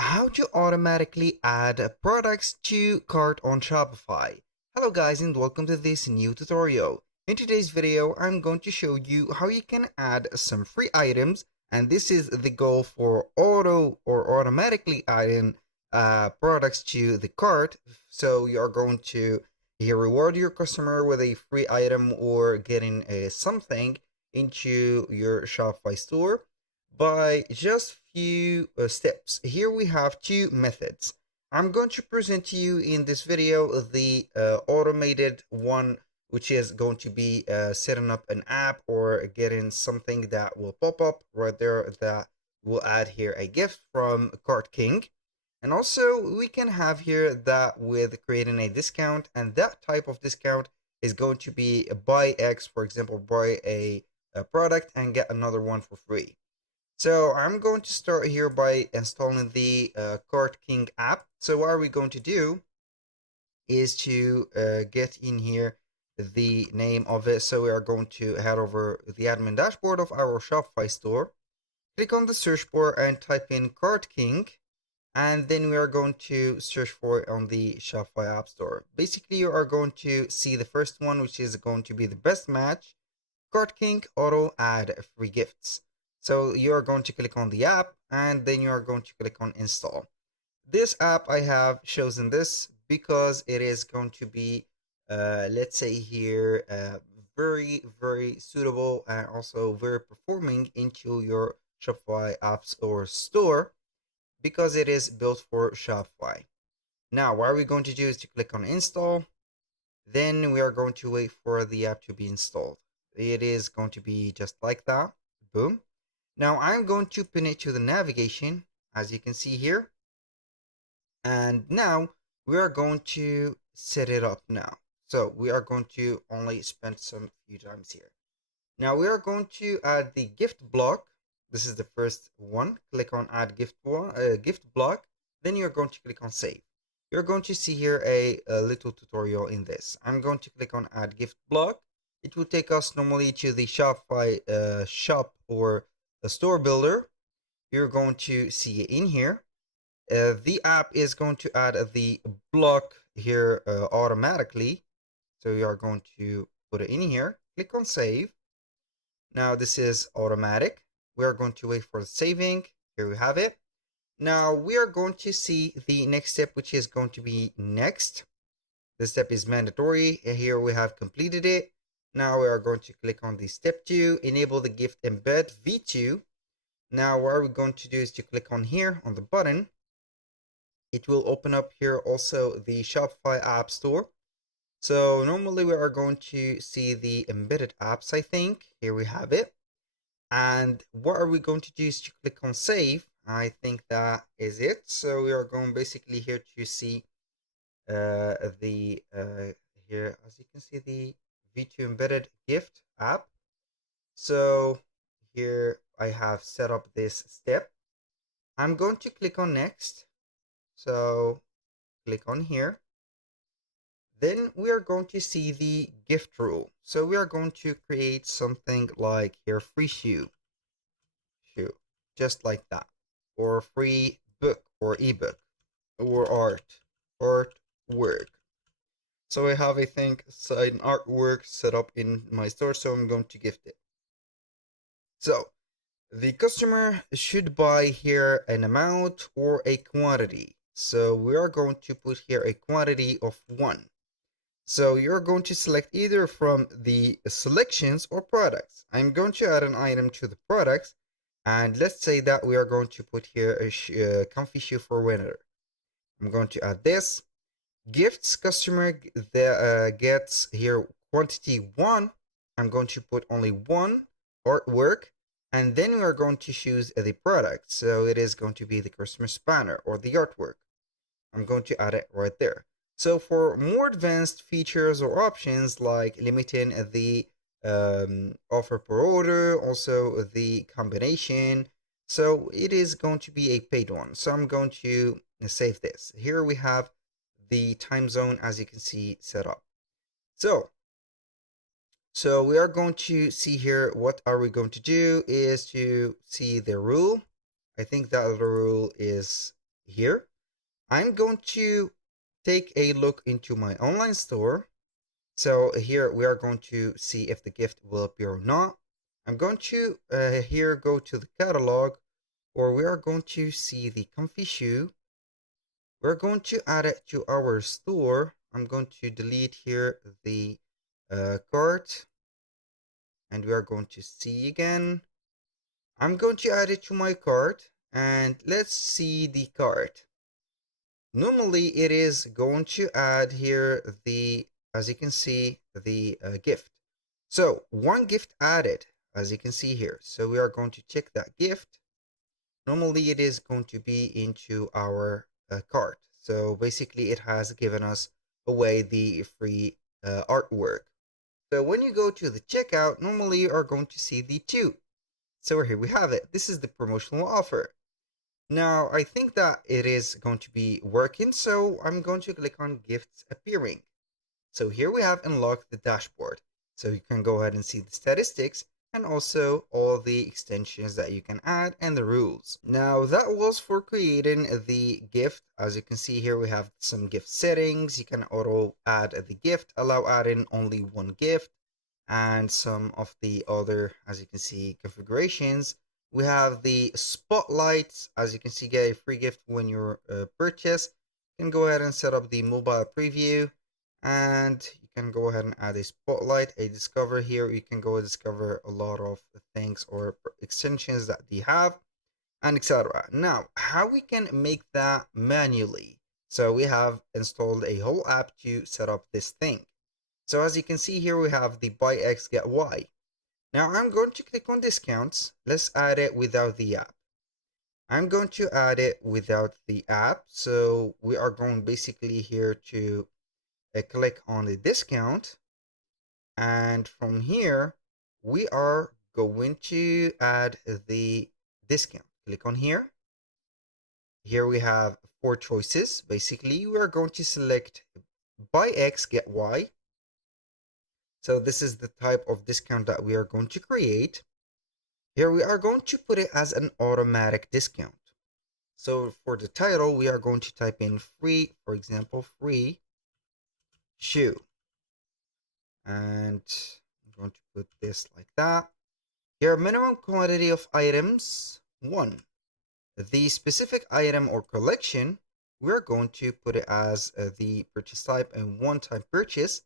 How to automatically add products to cart on Shopify. Hello guys and welcome to this new tutorial. In today's video, I'm going to show you how you can add some free items, and this is the goal for automatically adding products to the cart. So you are going to reward your customer with a free item or getting something into your Shopify store by just few steps. Here we have two methods. I'm going to present to you in this video the automated one, which is going to be setting up an app or getting something that will pop up right there that will add here a gift from CartKing. And also we can have here that with creating a discount, and that type of discount is going to be buy X, for example, buy a product and get another one for free. So I'm going to start here by installing the CartKing app. So what are we going to do is to get in here the name of it. So we are going to head over the admin dashboard of our Shopify store, click on the search bar and type in CartKing, and then we are going to search for it on the Shopify App Store. Basically, you are going to see the first one, which is going to be the best match, CartKing Auto Add Free Gifts. So you are going to click on the app and then you are going to click on install. This app I have chosen this because it is going to be, let's say here, very suitable and also very performing into your Shopify apps or store because it is built for Shopify. Now, what we're going to do is to click on install. Then we are going to wait for the app to be installed. It is going to be just like that. Boom. Now I'm going to pin it to the navigation, as you can see here. And now we are going to set it up now. So we are going to only spend some few times here. Now we are going to add the gift block. This is the first one. Click on add gift block. Then you're going to click on save. You're going to see here a little tutorial in this. I'm going to click on add gift block. It will take us normally to the Shopify shop or a store builder. You're going to see it in here. The app is going to add the block here automatically. So you are going to put it in here. Click on save. Now this is automatic. We are going to wait for the saving. Here we have it. Now we are going to see the next step, which is going to be next. This step is mandatory. Here we have completed it. Now we are going to click on the step 2, enable the gift embed v2. Now what we're going to do is to click on here on the button. It will open up here also the Shopify App Store. So normally we are going to see the embedded apps, I think. Here we have it. And what are we going to do is to click on save. I think that is it. So we are going basically here to see here, as you can see, the v2 embedded gift app. So here I have set up this step. I'm going to click on next. So click on here. Then we are going to see the gift rule. So we are going to create something like here, free shoe, just like that, or free book or ebook, or artwork. So I have, I think, an artwork set up in my store, so I'm going to gift it. So the customer should buy here an amount or a quantity. So we are going to put here a quantity of 1. So you're going to select either from the selections or products. I'm going to add an item to the products, and let's say that we are going to put here a comfy shoe for winter. I'm going to add this. Gifts customer gets here quantity 1. I'm going to put only 1 artwork, and then we are going to choose the product. So it is going to be the Christmas banner or the artwork. I'm going to add it right there. So for more advanced features or options like limiting the offer per order, also the combination, so it is going to be a paid one. So I'm going to save this. Here we have the time zone, as you can see, set up. So we are going to see here, what are we going to do is to see the rule. I think that the rule is here. I'm going to take a look into my online store. So here we are going to see if the gift will appear or not. I'm going to here go to the catalog, or we are going to see the comfy shoe. We're going to add it to our store. I'm going to delete here the cart, and we are going to see again. I'm going to add it to my cart, and let's see the cart. Normally it is going to add here the, as you can see, the gift. So one gift added, as you can see here. So we are going to check that gift. Normally it is going to be into our cart. So basically it has given us away the free artwork. So when you go to the checkout, normally you are going to see the 2. So here we have it. This is the promotional offer. Now, I think that it is going to be working, so I'm going to click on gifts appearing. So here we have unlocked the dashboard. So you can go ahead and see the statistics and also all the extensions that you can add and the rules. Now that was for creating the gift. As you can see here, we have some gift settings. You can auto add the gift, allow adding only one gift, and some of the other, as you can see, configurations. We have the spotlights. As you can see, get a free gift when you purchase. You can go ahead and set up the mobile preview, and you can go ahead and add a spotlight, a discover. Here you can go discover a lot of things or extensions that they have, and etc. Now, how we can make that manually? So we have installed a whole app to set up this thing. So as you can see here, we have the buy X get Y. Now I'm going to click on discounts. Let's add it without the app. I'm going to add it without the app. So we are going basically here to click on the discount. And from here, we are going to add the discount. Click on here. Here we have 4 choices. Basically, we are going to select buy X, get Y. So this is the type of discount that we are going to create. Here we are going to put it as an automatic discount. So for the title, we are going to type in free, for example, free shoe. And I'm going to put this like that. Here, minimum quantity of items, 1. The specific item or collection, we're going to put it as the purchase type and one-time purchase.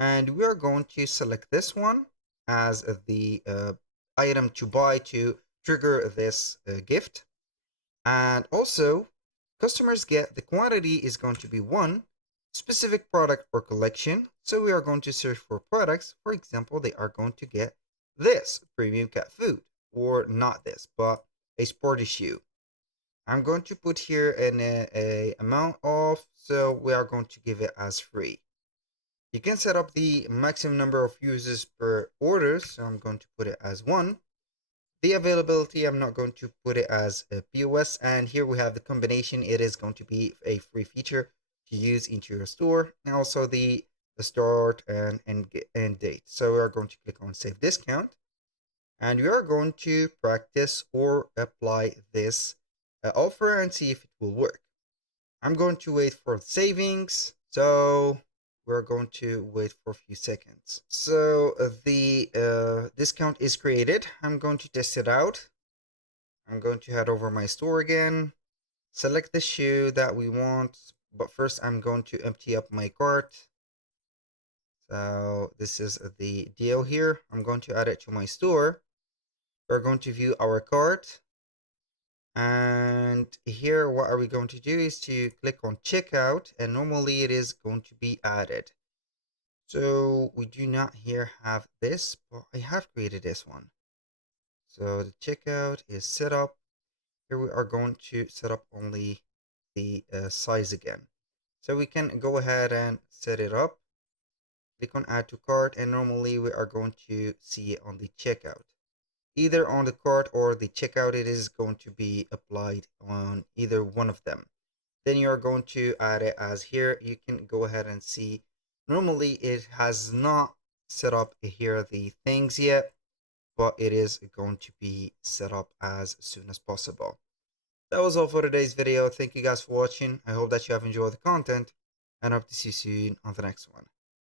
And we are going to select this one as the item to buy to trigger this gift. And also, customers get the quantity is going to be 1 specific product or collection. So we are going to search for products. For example, they are going to get this premium cat food, or not this, but a sporty shoe. I'm going to put here a amount of, so we are going to give it as free. You can set up the maximum number of users per order, so I'm going to put it as 1. The availability, I'm not going to put it as a POS, and here we have the combination. It is going to be a free feature to use into your store, and also the start and end date. So we are going to click on save discount, and we are going to practice or apply this offer and see if it will work. I'm going to wait for savings. So we're going to wait for a few seconds. So the discount is created. I'm going to test it out. I'm going to head over my store again, select the shoe that we want, but first I'm going to empty up my cart. So this is the deal here. I'm going to add it to my store. We're going to view our cart. And here, what are we going to do is to click on checkout, and normally it is going to be added. So we do not here have this, but I have created this one. So the checkout is set up. Here we are going to set up only the size again. So we can go ahead and set it up. Click on add to cart, and normally we are going to see it on the checkout. Either on the cart or the checkout, it is going to be applied on either one of them. Then you are going to add it as here. You can go ahead and see. Normally it has not set up here the things yet, but it is going to be set up as soon as possible. That was all for today's video. Thank you guys for watching. I hope that you have enjoyed the content, and I hope to see you soon on the next one.